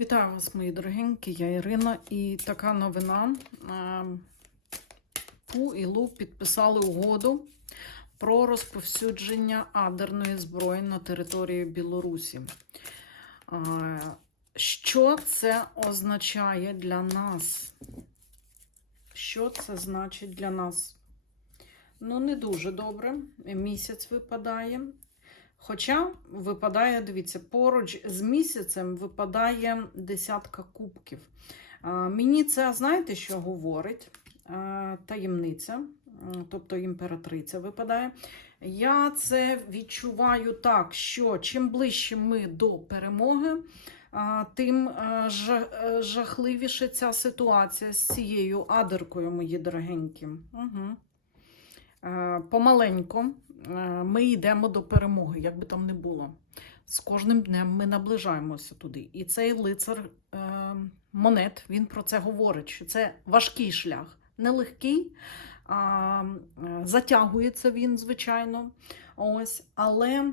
Вітаю вас, мої дорогенькі, я Ірина. І така новина. Е, Пу і Лу підписали угоду про розповсюдження адерної зброї на території Білорусі. Е, Що це означає для нас? Що це значить для нас? Ну, не дуже добре. Місяць випадає. Хоча випадає, дивіться, поруч з місяцем випадає десятка кубків. Мені це, знаєте, що говорить? Таємниця, тобто імператриця випадає. Я це відчуваю так, що чим ближче ми до перемоги, тим жа- е, жахливіше ця ситуація з цією адеркою, мої дорогенькі. Угу. Помаленько е, ми йдемо до перемоги, як би там не було. З кожним днем ми наближаємося туди. І цей лицар е, монет він про це говорить, що це важкий шлях, нелегкий, а, е, затягується він, звичайно. Ось, але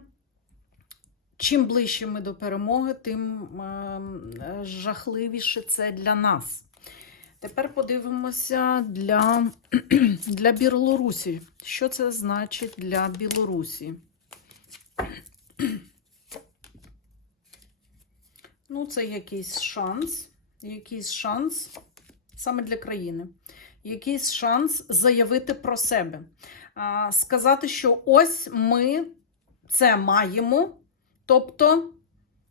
чим ближче ми до перемоги, тим е, е, жахливіше це для нас. Тепер подивимося для, для Білорусі. Що це значить для Білорусі? Ну, це якийсь шанс, якийсь шанс саме для країни. Якийсь шанс заявити про себе. Сказати, що ось ми це маємо. Тобто,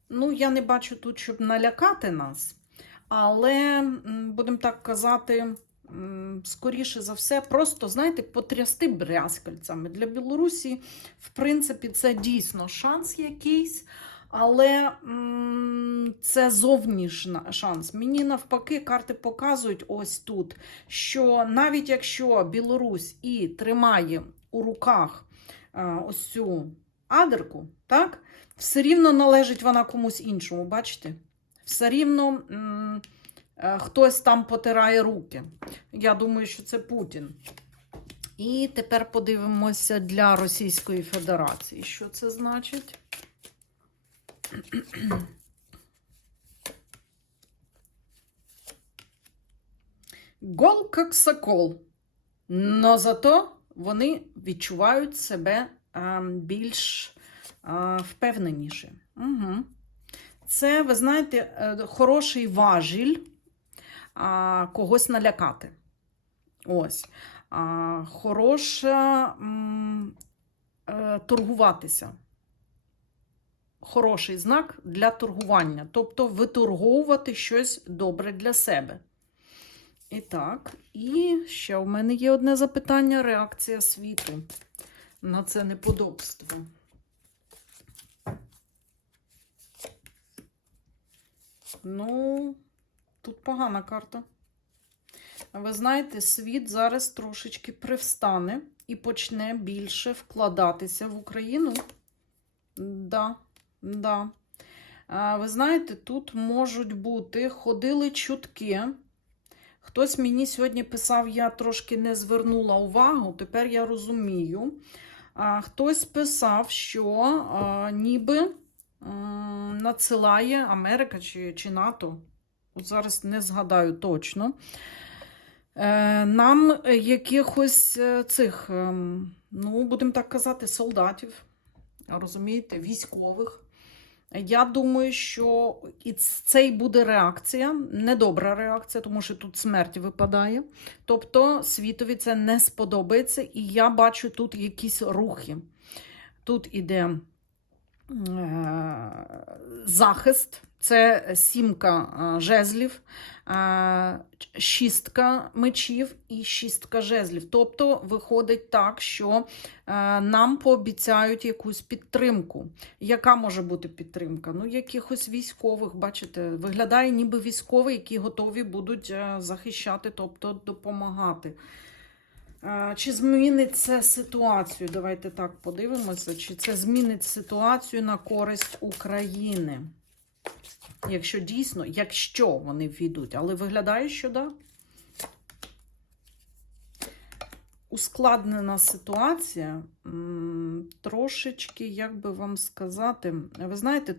ну, я не бачу тут, щоб налякати нас. Але, будемо так казати, скоріше за все, просто, знаєте, потрясти брязкальцями. Для Білорусі, в принципі, це дійсно шанс якийсь, але це зовнішній шанс. Мені навпаки, карти показують ось тут, що навіть якщо Білорусь і тримає у руках е, ось цю адерку, так, все рівно належить вона комусь іншому, бачите? Все рівно е, хтось там потирає руки. Я думаю, що це Путін. І тепер подивимося для Російської Федерації. Що це значить? Гол як сокол. Но зато вони відчувають себе е, більш е, впевненіше. Угу. Це, ви знаєте, е, хороший важіль а, когось налякати. Ось. А, Хороша м, е, торгуватися. Хороший знак для торгування. Тобто виторговувати щось добре для себе. І так, і ще в мене є одне запитання: реакція світу на це неподобство. Ну, тут погана карта. Ви знаєте, світ зараз трошечки привстане і почне більше вкладатися в Україну. Да, да. Ви знаєте, тут можуть бути, ходили чутки. Хтось мені сьогодні писав, я трошки не звернула увагу, тепер я розумію. Хтось писав, що ніби надсилає Америка чи, чи НАТО. Зараз не згадаю точно. Е, Нам якихось е, цих, ем, ну, будемо так казати, солдатів, розумієте, військових. Я думаю, що і це й буде реакція, недобра реакція, тому що тут смерть випадає. Тобто світові це не сподобається, і я бачу тут якісь рухи. Тут іде захист, це сімка е, жезлів, е, шістка мечів і шістка жезлів. Тобто виходить так, що е, нам пообіцяють якусь підтримку. Яка може бути підтримка? Ну, якихось військових, бачите, виглядає ніби військові, які готові будуть е, захищати, тобто допомагати. Чи змінить це ситуацію? Давайте так подивимося. Чи це змінить ситуацію на користь України? Якщо дійсно, якщо вони війдуть, але виглядає, що да. Ускладнена ситуація. Трошечки, як би вам сказати, ви знаєте,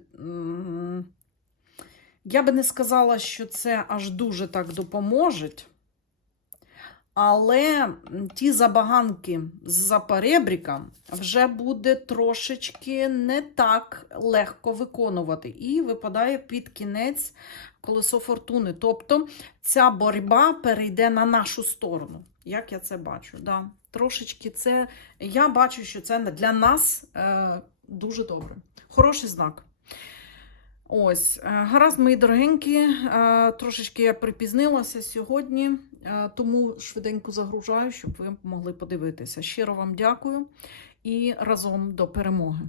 Я би не сказала, що це аж дуже так допоможе. Але ті забаганки з-за перебріка вже буде трошечки не так легко виконувати. І випадає під кінець колесо фортуни. Тобто ця боротьба перейде на нашу сторону. Як я це бачу? Да. Трошечки це. Я бачу, що це для нас е, дуже добре. Хороший знак. Ось, е, гаразд, мої дорогенькі, е, трошечки я припізнилася сьогодні, е, тому швиденько загружаю, щоб ви могли подивитися. Щиро вам дякую і разом до перемоги.